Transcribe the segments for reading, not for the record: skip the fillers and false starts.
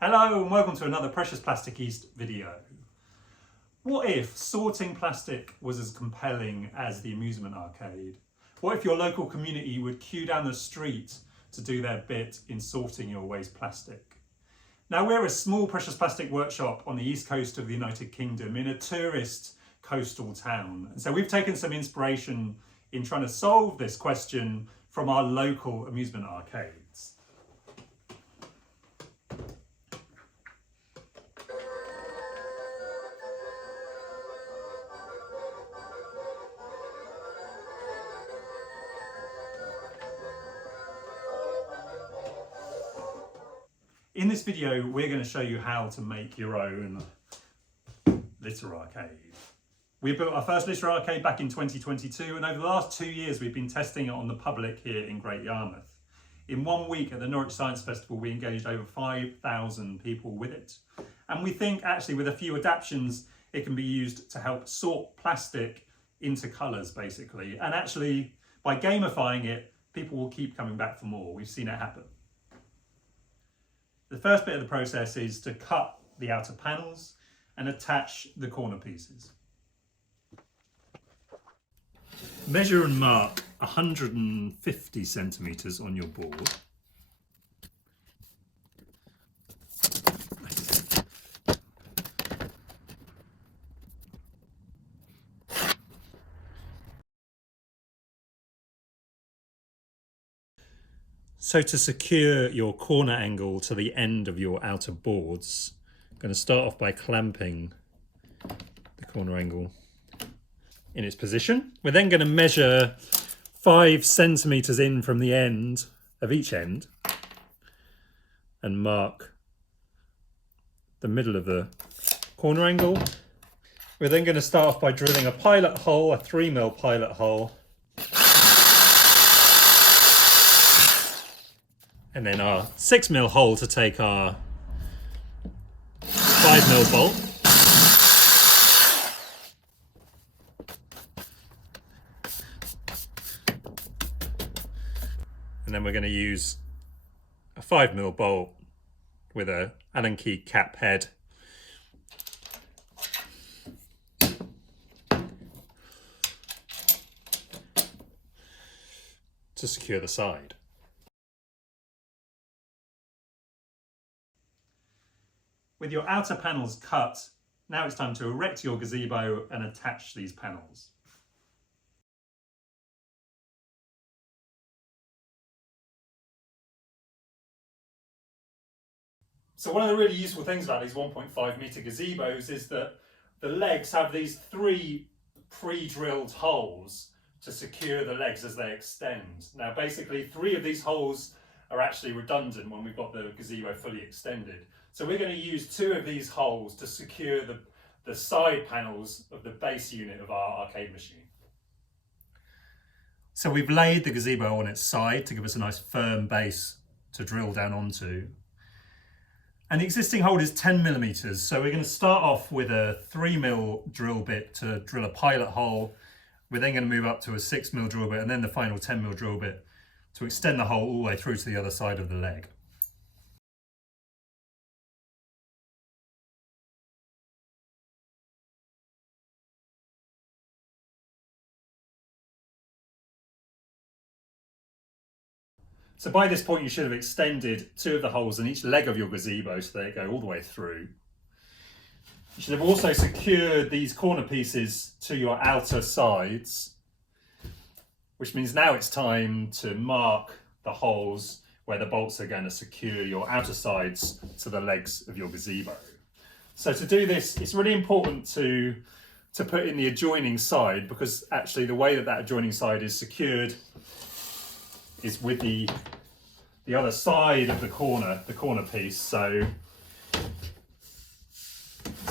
Hello and welcome to another Precious Plastic East video. What if sorting plastic was as compelling as the amusement arcade? What if your local community would queue down the street to do their bit in sorting your waste plastic? Now, we're a small precious plastic workshop on the east coast of the United Kingdom in a tourist coastal town. And so we've taken some inspiration in trying to solve this question from our local amusement arcades. In this video, we're going to show you how to make your own litter arcade. We built our first litter arcade back in 2022, and over the last 2 years, we've been testing it on the public here in Great Yarmouth. In 1 week at the Norwich Science Festival, we engaged over 5,000 people with it. And we think actually with a few adaptations, it can be used to help sort plastic into colours, basically. And actually, by gamifying it, people will keep coming back for more. We've seen it happen. The first bit of the process is to cut the outer panels and attach the corner pieces. Measure and mark 150 centimetres on your board. So to secure your corner angle to the end of your outer boards, I'm going to start off by clamping the corner angle in its position. We're then going to measure 5 centimetres in from the end of each end and mark the middle of the corner angle. We're then going to start off by drilling a pilot hole, a 3mm pilot hole, and then our 6mm hole to take our 5mm bolt. And then we're going to use a 5mm bolt with a Allen key cap head to secure the side. With your outer panels cut, now it's time to erect your gazebo and attach these panels. So one of the really useful things about these 1.5 metre gazebos is that the legs have these 3 pre-drilled holes to secure the legs as they extend. Now basically 3 of these holes are actually redundant when we've got the gazebo fully extended. So we're going to use 2 of these holes to secure the side panels of the base unit of our arcade machine. So we've laid the gazebo on its side to give us a nice firm base to drill down onto. And the existing hole is 10mm, so we're going to start off with a 3mm drill bit to drill a pilot hole. We're then going to move up to a 6mm drill bit and then the final 10mm drill bit to extend the hole all the way through to the other side of the leg. So by this point you should have extended 2 of the holes in each leg of your gazebo so they go all the way through. You should have also secured these corner pieces to your outer sides, which means now it's time to mark the holes where the bolts are going to secure your outer sides to the legs of your gazebo. So to do this, it's really important to put in the adjoining side, because actually the way that adjoining side is secured is with the other side of the corner piece. So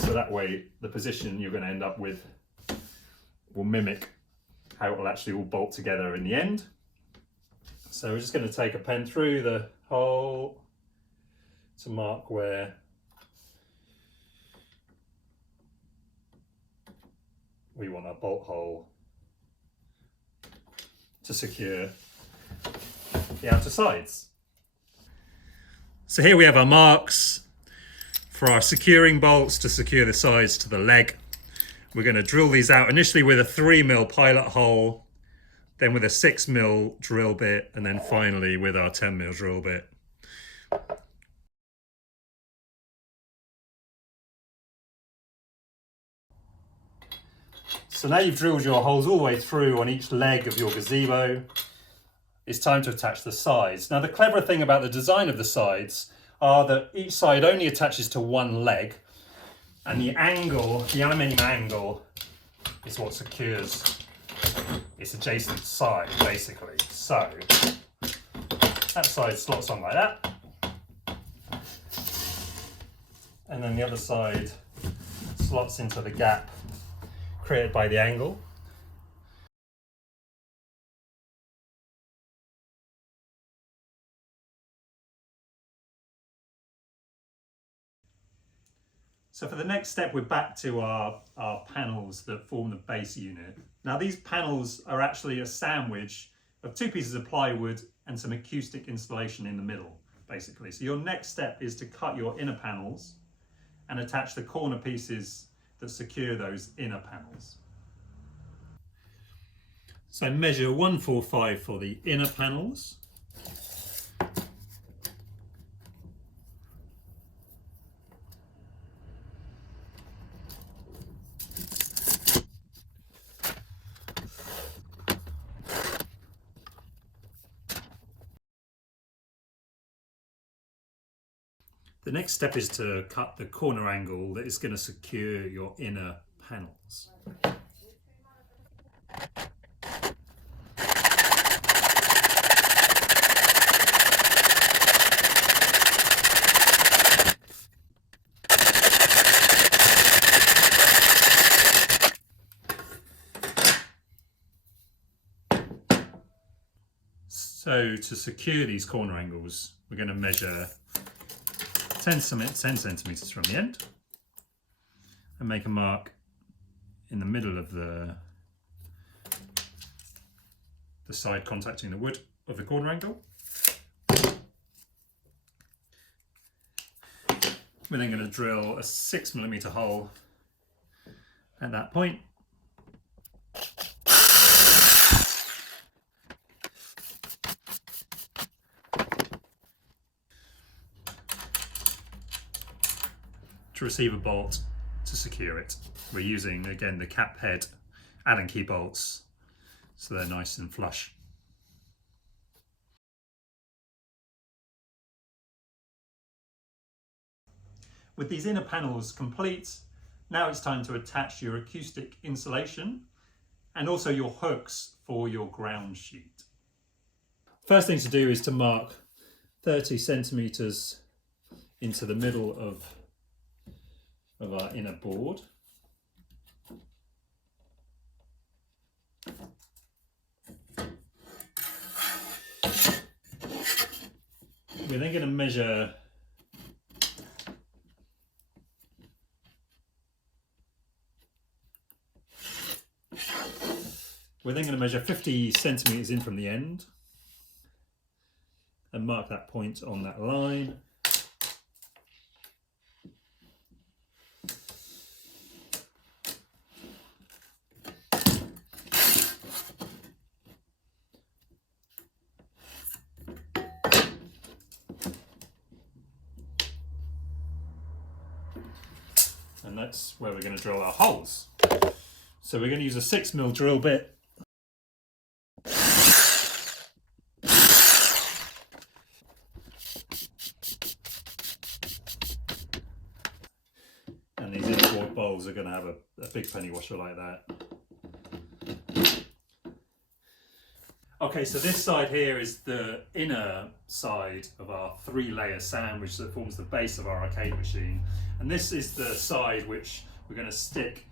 that way the position you're going to end up with will mimic how it will actually all bolt together in the end. So we're just going to take a pen through the hole to mark where we want our bolt hole to secure the outer sides. So here we have our marks. For our securing bolts to secure the sides to the leg, we're going to drill these out initially with a 3mm pilot hole, then with a 6mm drill bit, and then finally with our 10mm drill bit. So now you've drilled your holes all the way through on each leg of your gazebo, it's time to attach the sides. Now the clever thing about the design of the sides are that each side only attaches to one leg, and the angle, the aluminium angle, is what secures its adjacent side, basically. So that side slots on like that, and then the other side slots into the gap created by the angle. So for the next step, we're back to our panels that form the base unit. Now these panels are actually a sandwich of two pieces of plywood and some acoustic insulation in the middle, basically. So your next step is to cut your inner panels and attach the corner pieces that secure those inner panels. So measure 145 for the inner panels. The next step is to cut the corner angle that is going to secure your inner panels. So to secure these corner angles, we're going to measure 10 centimeters from the end and make a mark in the middle of the side contacting the wood of the corner angle. We're then going to drill a 6mm hole at that point. To receive a bolt to secure it. We're using, again, the cap head Allen key bolts, so they're nice and flush. With these inner panels complete, now it's time to attach your acoustic insulation and also your hooks for your ground sheet. First thing to do is to mark 30 centimeters into the middle of our inner board. We're then going to measure We're then going to measure 50 centimeters in from the end and mark that point on that line. And that's where we're going to drill our holes. So we're going to use a 6mm drill bit. And these inner board bowls are going to have a big penny washer like that. Okay, so this side here is the inner side of our 3-layer sandwich that forms the base of our arcade machine. And this is the side which we're going to stick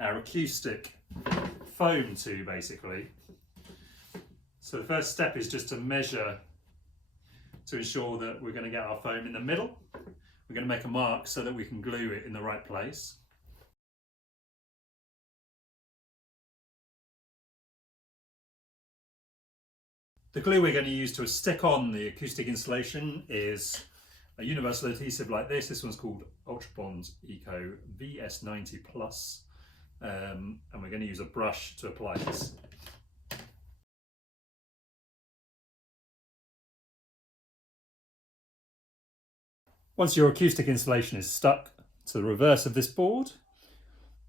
our acoustic foam to, basically. So the first step is just to measure to ensure that we're going to get our foam in the middle. We're going to make a mark so that we can glue it in the right place. The glue we're going to use to stick on the acoustic insulation is a universal adhesive like this. This one's called Ultra Bond Eco VS90 Plus, and we're going to use a brush to apply this. Once your acoustic insulation is stuck to the reverse of this board,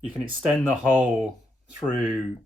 you can extend the hole through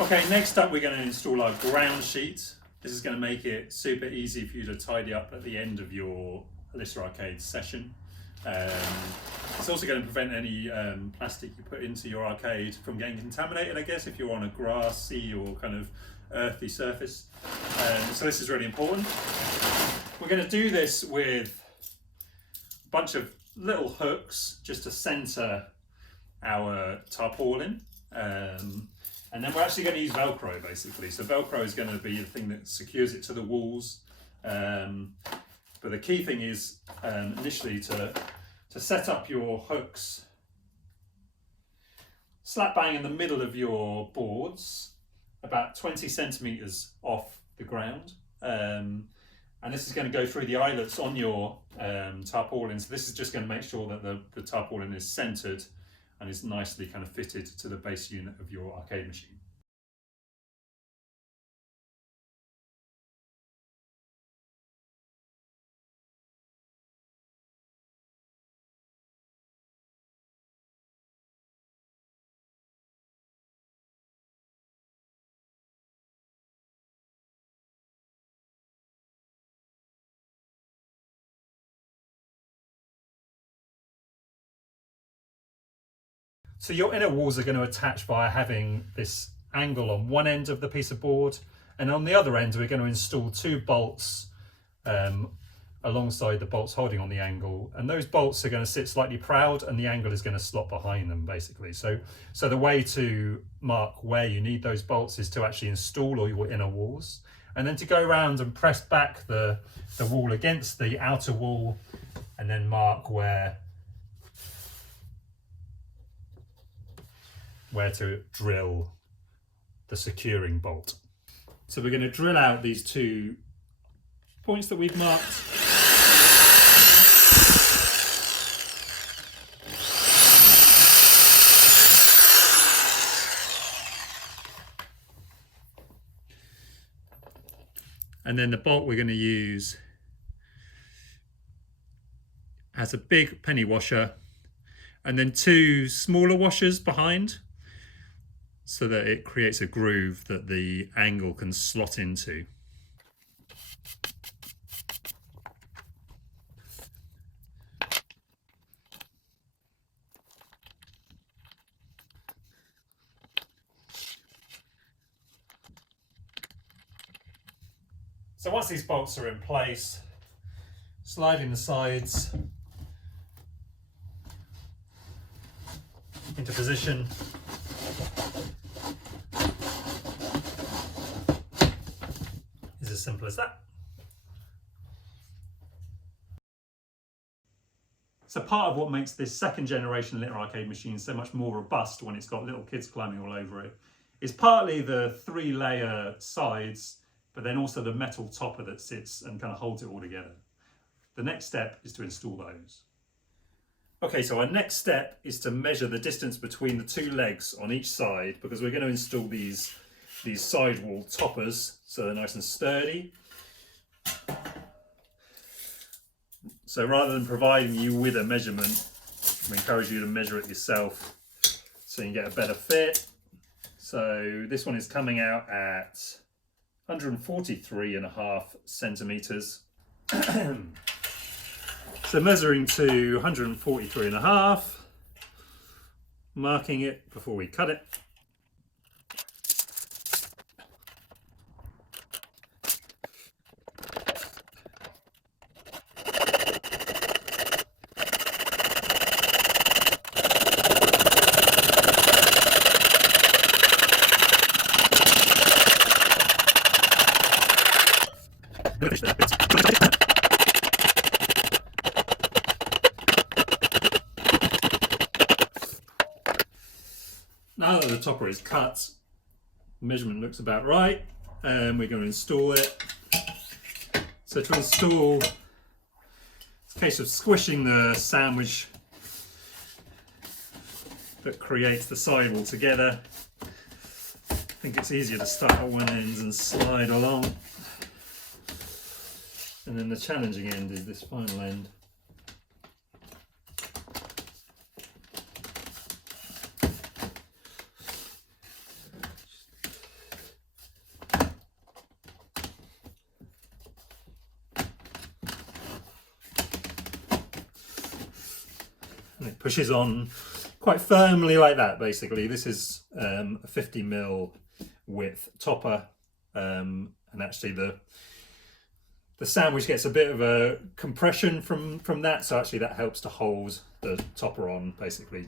Okay, next up we're going to install our ground sheet. This is going to make it super easy for you to tidy up at the end of your Alyssa Arcade session. It's also going to prevent any plastic you put into your arcade from getting contaminated, I guess, if you're on a grassy or kind of earthy surface. So this is really important. We're going to do this with a bunch of little hooks just to center our tarpaulin. And then we're actually going to use Velcro basically. So Velcro is going to be the thing that secures it to the walls. But the key thing is initially to set up your hooks slap bang in the middle of your boards, about 20 centimeters off the ground. And this is going to go through the eyelets on your tarpaulin. So this is just going to make sure that the tarpaulin is centered and is nicely kind of fitted to the base unit of your arcade machine. So your inner walls are going to attach by having this angle on one end of the piece of board, and on the other end we're going to install two bolts alongside the bolts holding on the angle, and those bolts are going to sit slightly proud and the angle is going to slot behind them basically. So the way to mark where you need those bolts is to actually install all your inner walls, and then to go around and press back the wall against the outer wall and then mark where to drill the securing bolt. So we're going to drill out these two points that we've marked. And then the bolt we're going to use has a big penny washer and then two smaller washers behind, so that it creates a groove that the angle can slot into. So once these bolts are in place, sliding the sides into position. Is as simple as that. So part of what makes this second generation Litter Arcade machine so much more robust when it's got little kids climbing all over it is partly the 3-layer sides, but then also the metal topper that sits and kind of holds it all together. The next step is to install those. Okay, so our next step is to measure the distance between the two legs on each side, because we're going to install these sidewall toppers so they're nice and sturdy. So rather than providing you with a measurement, we encourage you to measure it yourself so you can get a better fit. So this one is coming out at 143.5 centimeters. So measuring to 143.5, marking it before we cut it. Now that the topper is cut, the measurement looks about right, and we're going to install it. So to install, it's a case of squishing the sandwich that creates the sidewall together. I think it's easier to start at one end and slide along. And then the challenging end is this final end. And it pushes on quite firmly like that, basically. This is a 50mm width topper, and actually the sandwich gets a bit of a compression from that, so actually that helps to hold the topper on, basically.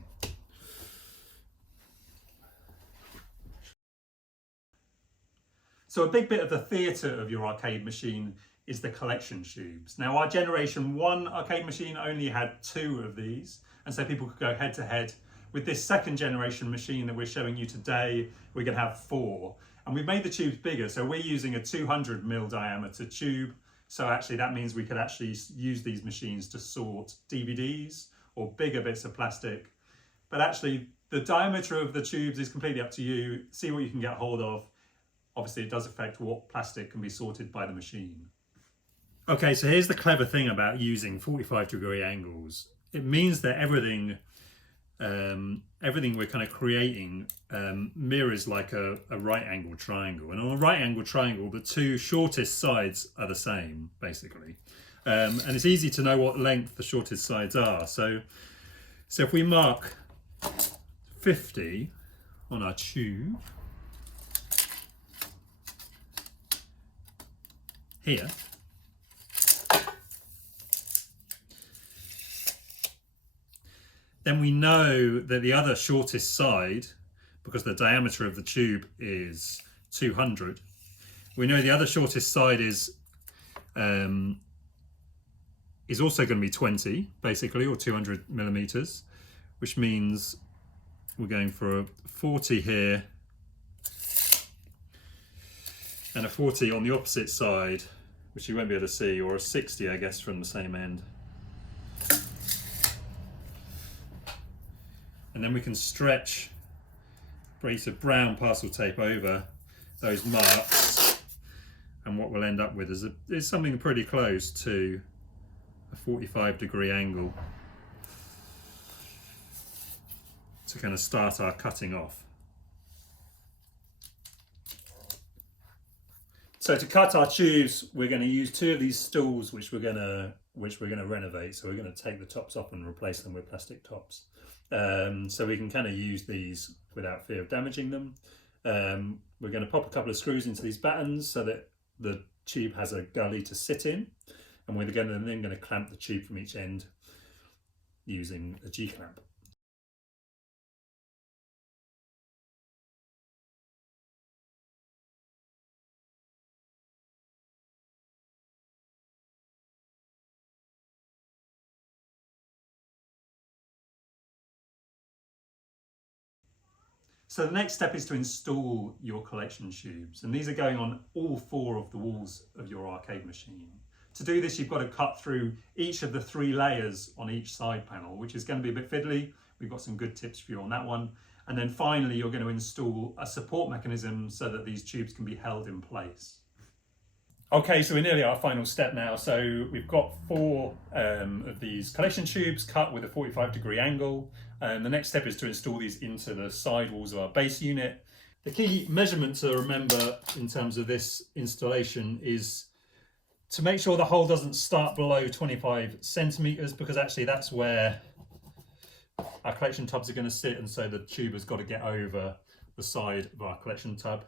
So a big bit of the theatre of your arcade machine is the collection tubes. Now, our generation 1 arcade machine only had 2 of these, and so people could go head to head. With this second generation machine that we're showing you today, we're going to have 4. And we've made the tubes bigger, so we're using a 200mm diameter tube. So actually that means we could actually use these machines to sort DVDs or bigger bits of plastic. But actually the diameter of the tubes is completely up to you. See what you can get hold of. Obviously it does affect what plastic can be sorted by the machine. Okay, so here's the clever thing about using 45-degree angles. It means that everything we're kind of creating mirrors like a right angle triangle. And on a right angle triangle, the 2 shortest sides are the same, basically. And it's easy to know what length the shortest sides are. So if we mark 50 on our tube here, then we know that the other shortest side, because the diameter of the tube is 200, we know the other shortest side is also going to be 20, basically, or 200mm, which means we're going for a 40 here and a 40 on the opposite side, which you won't be able to see, or a 60, I guess, from the same end. And then we can stretch a piece of brown parcel tape over those marks, and what we'll end up with is something pretty close to a 45-degree angle to kind of start our cutting off. So to cut our tubes, we're going to use 2 of these stools which we're going to renovate. So we're going to take the tops off and replace them with plastic tops. So we can kind of use these without fear of damaging them. We're going to pop a couple of screws into these battens so that the tube has a gully to sit in, and we're then going to clamp the tube from each end using a G-clamp. So the next step is to install your collection tubes, and these are going on all 4 of the walls of your arcade machine. To do this, you've got to cut through each of the 3 layers on each side panel, which is going to be a bit fiddly. We've got some good tips for you on that one. And then finally, you're going to install a support mechanism so that these tubes can be held in place. Okay, so we're nearly at our final step now. So we've got 4 of these collection tubes cut with a 45-degree angle. And the next step is to install these into the sidewalls of our base unit. The key measurement to remember in terms of this installation is to make sure the hole doesn't start below 25 centimeters, because actually that's where our collection tubs are going to sit, and so the tube has got to get over the side of our collection tub.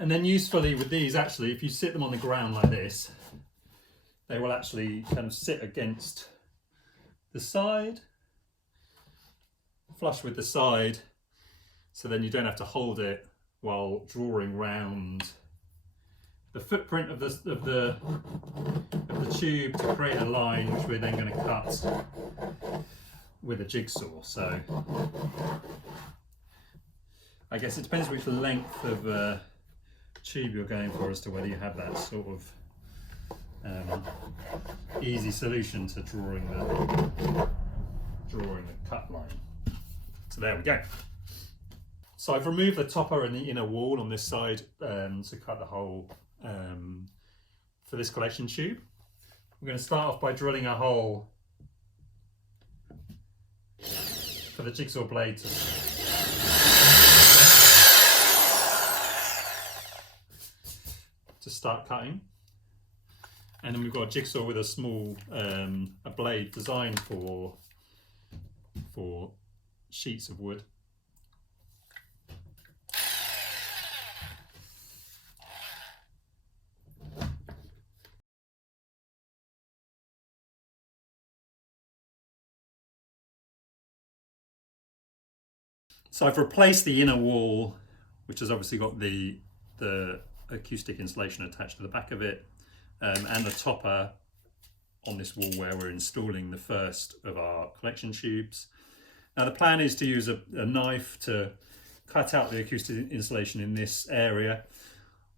And then usefully with these, actually, if you sit them on the ground like this, they will actually kind of sit against the side, flush with the side, so then you don't have to hold it while drawing round the footprint of the tube to create a line, which we're then going to cut with a jigsaw. So I guess it depends which length of tube you're going for as to whether you have that sort of easy solution to drawing the cut line. So there we go. So I've removed the topper and the inner wall on this side to cut the hole for this collection tube. We're going to start off by drilling a hole for the jigsaw blade to start cutting. And then we've got a jigsaw with a small a blade designed for sheets of wood. So I've replaced the inner wall, which has obviously got the acoustic insulation attached to the back of it, and the topper on this wall where we're installing the first of our collection tubes. Now the plan is to use a knife to cut out the acoustic insulation in this area.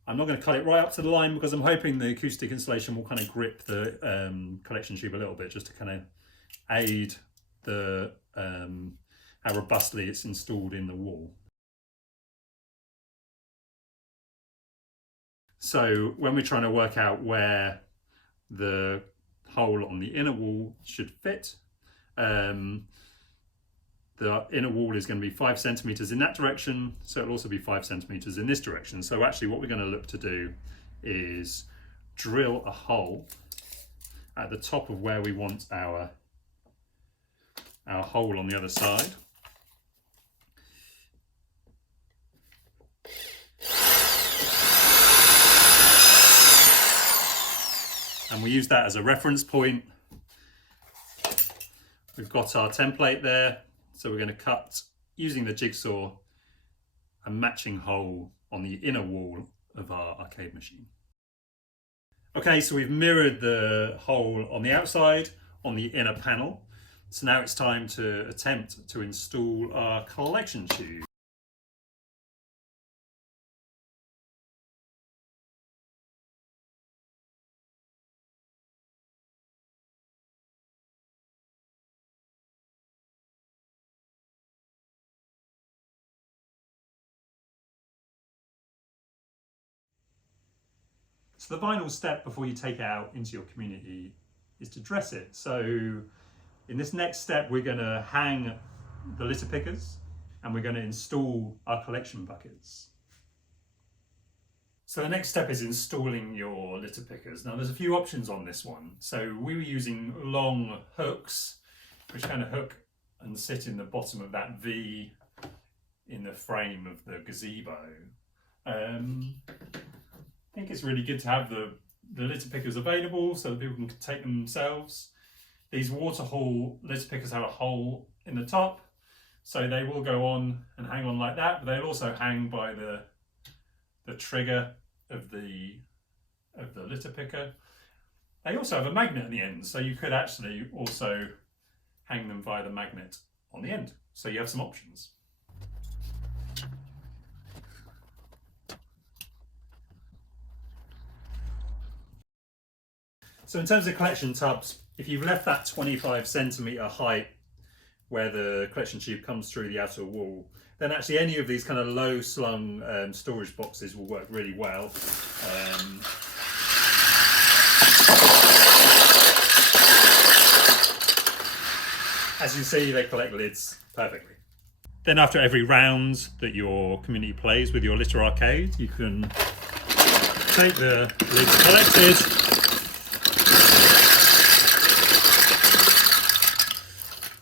I'm not going to cut it right up to the line because I'm hoping the acoustic insulation will kind of grip the collection tube a little bit, just to kind of aid the how robustly it's installed in the wall. So when we're trying to work out where the hole on the inner wall should fit, the inner wall is going to be 5 centimeters in that direction, so it'll also be 5 centimeters in this direction. So actually what we're going to look to do is drill a hole at the top of where we want our hole on the other side. And we use that as a reference point. We've got our template there, so we're going to cut, using the jigsaw, a matching hole on the inner wall of our arcade machine. Okay, so we've mirrored the hole on the outside on the inner panel. So now it's time to attempt to install our collection tube. So the final step before you take it out into your community is to dress it. So in this next step, we're going to hang the litter pickers and we're going to install our collection buckets. So the next step is installing your litter pickers. Now there's a few options on this one. So we were using long hooks, which kind of hook and sit in the bottom of that V in the frame of the gazebo. I think it's really good to have the litter pickers available so that people can take them themselves. These Waterhaul litter pickers have a hole in the top, so they will go on and hang on like that, but they'll also hang by the trigger of the litter picker. They also have a magnet at the end, so you could actually also hang them via the magnet on the end. So you have some options. So in terms of collection tubs, if you've left that 25 centimeter height where the collection tube comes through the outer wall, then actually any of these kind of low slung storage boxes will work really well. As you see, they collect lids perfectly. Then after every round that your community plays with your litter arcade, you can take the lids collected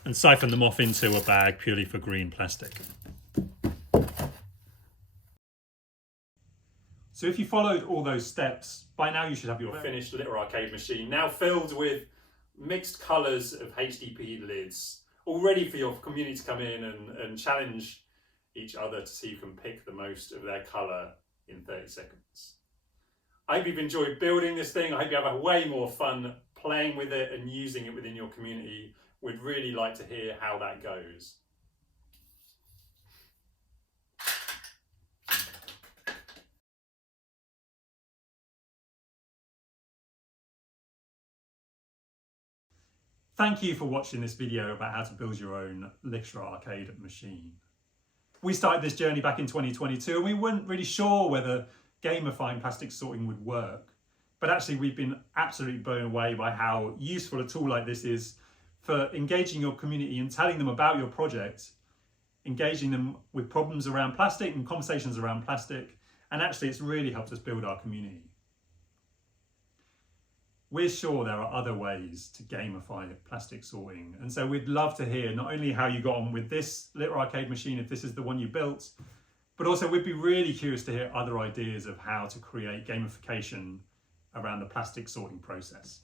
and siphon them off into a bag purely for green plastic. So if you followed all those steps, by now you should have your finished litter arcade machine, now filled with mixed colours of HDP lids, all ready for your community to come in and challenge each other to see who can pick the most of their colour in 30 seconds. I hope you've enjoyed building this thing. I hope you have a way more fun playing with it and using it within your community. We'd really like to hear how that goes. Thank you for watching this video about how to build your own litter arcade machine. We started this journey back in 2022 and we weren't really sure whether gamifying plastic sorting would work. But actually we've been absolutely blown away by how useful a tool like this is for engaging your community and telling them about your project, engaging them with problems around plastic and conversations around plastic, and actually it's really helped us build our community. We're sure there are other ways to gamify plastic sorting, and so we'd love to hear not only how you got on with this litter arcade machine, if this is the one you built, but also we'd be really curious to hear other ideas of how to create gamification around the plastic sorting process.